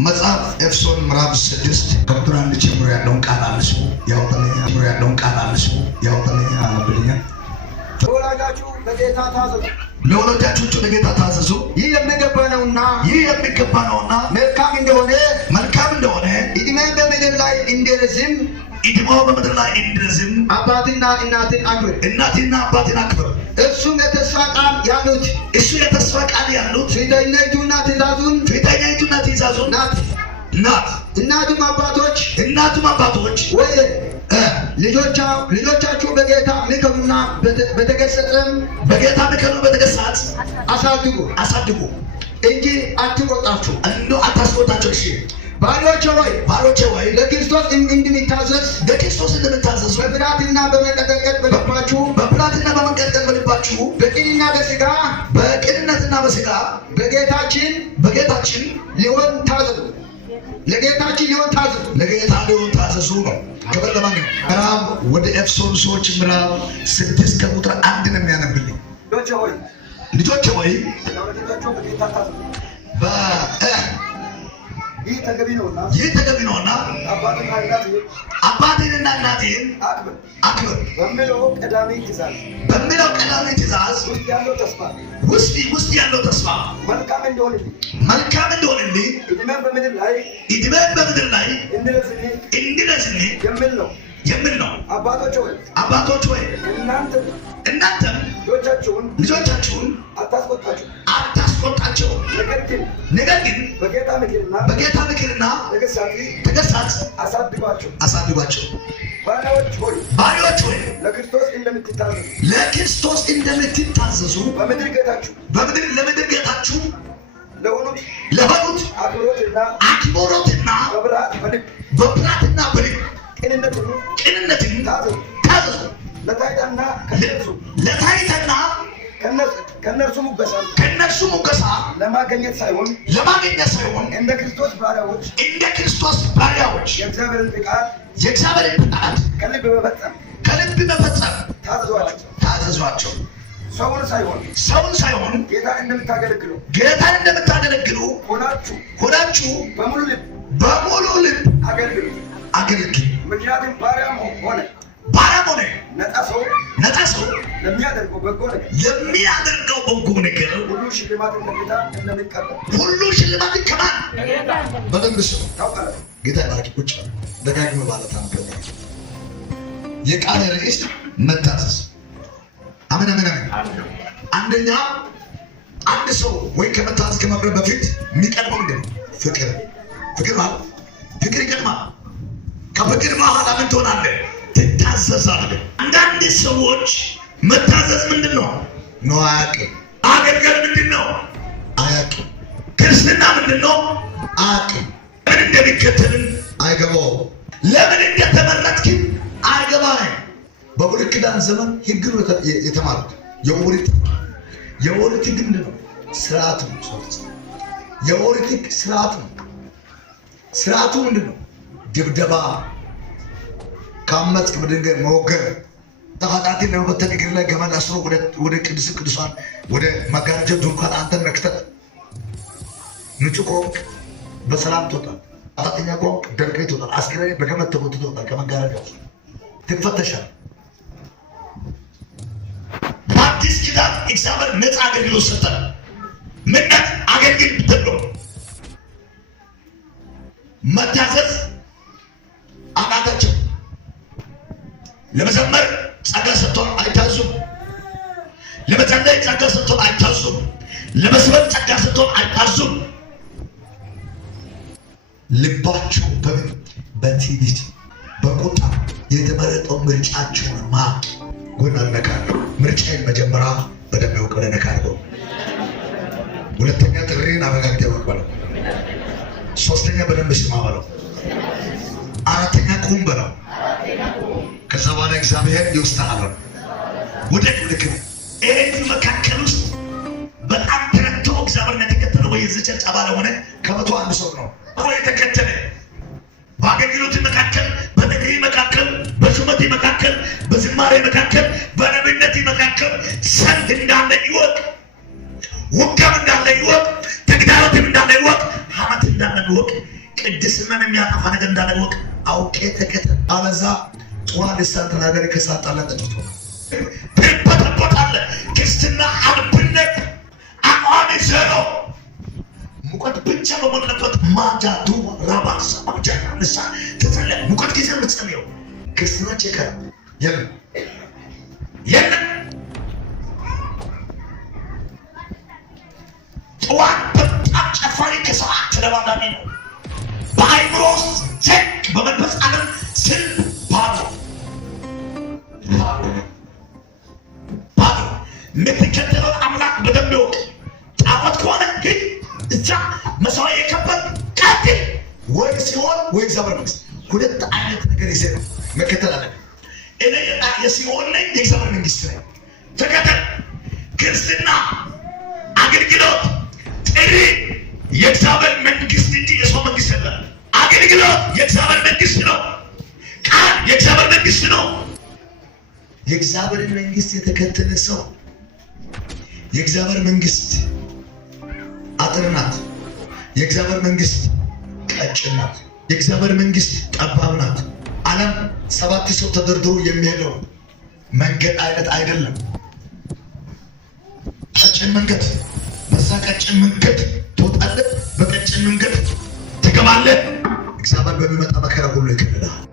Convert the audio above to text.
መጽሐፍ ኤፌሶን ምዕራፍ 6 ቁጥር 1 ጀምሮ ያለውን ቃል አንሱ። ለወላጆቻችሁ ለጌታ ታዘዙ። ይህ የሚገባ ነውና መልካም እንደሆነ ዕድሜው በምድር ላይ እንዲረዝም አባትና እናትን አክብር። እሱም የተስፋ ቃል ያሉት ፊተኛይቱና ትእዛዙን ናት። እናቱም አባቶች ወይ ልጆቻችሁ በጌታ ምከሩና በጌታ በተገሳጽ አሳድጉ እንጂ አታስቆጣቸው። እሺ ባሪያዎቼ ሆይ ለክርስቶስ እንደምታዘዝ በፍርሃትና በመንቀጥቀጥ በልባችሁ በቅንነትና በሥጋ በጌታችን ሊሆን ታዘዙ። ለጌታ ሊሆን ታዘዙ ነው። ክብር ለማን? ምዕራፍ ወደ ኤፌሶን ሰዎች ምዕራፍ 6 ከቁጥር 1 ነው የሚያነብልኝ። ልጆቼ ሆይ ይህ ተገቢ ነውና አባቴንና እናቴን አክብር በሚለው ቀዳሚ ትእዛዝ ውስጥ ያለው ተስፋ መልካም እንደሆነልኝ ዕድሜን በምድር ላይ እንዲረዝልኝ የሚል ነው። አባቶች ሆይ እናንተም ልጆቻችሁን አታስቆጣቸው፣ ነገር ግን በጌታ ምክርና ተገሳጽ አሳድጓቸው። ባሪያዎች ሆይ ለክርስቶስ እንደምትታዘዙ ለምድር ጌታችሁ ለሆኑት አክብሮትና በፍርሃትና በልብ ቅንነትን ታዘዙ። ለታይታና ከነርሱ ሙገሳ ለማግኘት ሳይሆን እንደ ክርስቶስ ባሪያዎች የእግዚአብሔርን ፍቃድ ከልብ በመፈጸም ታዘዟቸው። ሰውን ሳይሆን ጌታን እንደምታገለግሉ ሆናችሁ በሙሉ ልብ አገልግሉ። ምክንያቱም ባሪያም ሆነ ነፃ ሰው ለሚያደርገው በጎ ነገር ሁሉ ሽልማትን ከማን በደንብ ሰው ታውቃለህ። ጌታ ባርክ። ቁጭ ደጋግመህ ማለት የቃል ርዕስ መታዘዝ። አሜን። አንደኛ አንድ ሰው ወይ ከመታዘዝ ከመቅረብ በፊት የሚቀድመው ምንድን ነው? ፍቅር ማለት ፍቅር ይቀድማል። ከፍቅር በኋላ ምን ትሆናለህ? ትታዘዛለህ። አንዳንድ ሰዎች መታዘዝ ምንድን ነው አያውቅም። አገልገል ምንድን ነው አያውቅም። ክርስትና ምንድን ነው አያውቅም። ለምን እንደሚከተልን አይገባውም። ለምን እንደተመረጥክም አይገባህም። በብሉይ ኪዳን ዘመን ሕግ ነው የተማሩት። የኦሪት ሕግ ምንድን ነው? ስርዓት ነው። የኦሪት ሕግ ስርዓት ነው። ስርዓቱ ምንድን ነው? ድብደባ፣ ካመጽ በድንጋይ መወገር፣ ተፋጣትን ለመበተን እግር ላይ ገመድ አስሮ ወደ ቅድስት ቅዱሳን ወደ መጋረጃ ድንኳን አንተን መክተት። ንጹህ ከሆንክ በሰላም ትወጣለህ። ኃጢአተኛ ከሆንክ ደርቀህ ትወጣለህ። አስክሬን በገመድ ተጎትተህ ትወጣለህ። ከመጋረጃ ትፈተሻለህ። በአዲስ ኪዳን እግዚአብሔር ነፃ አገልግሎት ሰጠን። ምነት አገልግል ተብሎ መታዘዝ አቃታቸው። ለመዘመር ጸጋ ሰጥቶን አይታዙም። ለመጸለይ ጸጋ ሰጥቶን አይታዙም። ለመስበክ ጸጋ ሰጥቶን አይታዙም። ልባቸው በትዕቢት በቁጣ የተመረጠው ምርጫቸውን ጎን አልነካለሁ። ምርጫዬን መጀመሪያ በደንብ ያውቀው ለነካለሁ። ሁለተኛ ጥሪን አረጋግጠው ያውቀው። ሶስተኛ በደንብ ስማ በለው። አራተኛ ቁም በለው። ከዛ በኋላ እግዚአብሔር ይወስዳል ወደ ልክ ኤት መካከል ውስጥ በጣም ተረቶ እግዚአብሔርን የተከተለ ወይ የዘጨጭ አባል ሆነ ከመቶ አንድ ሰው ነው ወይ የተከተለ በአገልግሎት መካከል፣ በነገሪ መካከል፣ በሹመት መካከል፣ በዝማሬ መካከል፣ በነብይነት መካከል ሰልፍ እንዳለ ይወቅ፣ ውጊያም እንዳለ ይወቅ፣ ተግዳሮትም እንዳለ ይወቅ፣ ሐመት እንዳለ ይወቅ፣ ቅድስናን የሚያጠፋ ነገር እንዳለ ይወቅ። አውቄ ተከተል። አለዛ ጥዋ ልሳን ተናገሪ ከሳጣላ ጠጥቶ ትበጠበጣለህ። ክርስትና አልብነት አቋም ዜሮ ሙቀት ብቻ በሞላበት ማጃቱ ራባሳ ማጃና ልሳን ተተለ ሙቀት ጊዜ የምትጸልየው ክርስትና ቸከር የለም የለም። ጥዋት በጣም ጨፋሪ ከሰዓት ተደባዳቢ ነው። በአይምሮ ጀቅ በመንፈስ ዓለም ስል ባዶ የምትከተለው አምላክ በደንብ ይወቅ። ጣዖት ከሆነ ግን እዛ መስዋዕት የከበል ቀጥል። ወይ ሲሆን ወይ እግዚአብሔር መንግስት ሁለት አይነት ነገር ይዘህ መከተል አለ። እኔ የሲሆን ነኝ፣ የእግዚአብሔር መንግስት ነኝ። ተከተል። ክርስትና አገልግሎት ጥሪ የእግዚአብሔር መንግስት እንጂ የሰው መንግስት አይደለም። አገልግሎት የእግዚአብሔር መንግስት ነው። ቃል የእግዚአብሔር መንግስት ነው። የእግዚአብሔር መንግስት የተከተለ ሰው የእግዚአብሔር መንግስት አጥር ናት። የእግዚአብሔር መንግስት ቀጭን ናት። የእግዚአብሔር መንግስት ጠባብ ናት። ዓለም 7 ሰው ተደርድሮ የሚሄደው መንገድ አይነት አይደለም። ቀጭን መንገድ፣ በዛ ቀጭን መንገድ ትወጣለህ፣ በቀጭን መንገድ ትገባለህ። እግዚአብሔር በሚመጣ መከራ ሁሉ ይከለላል።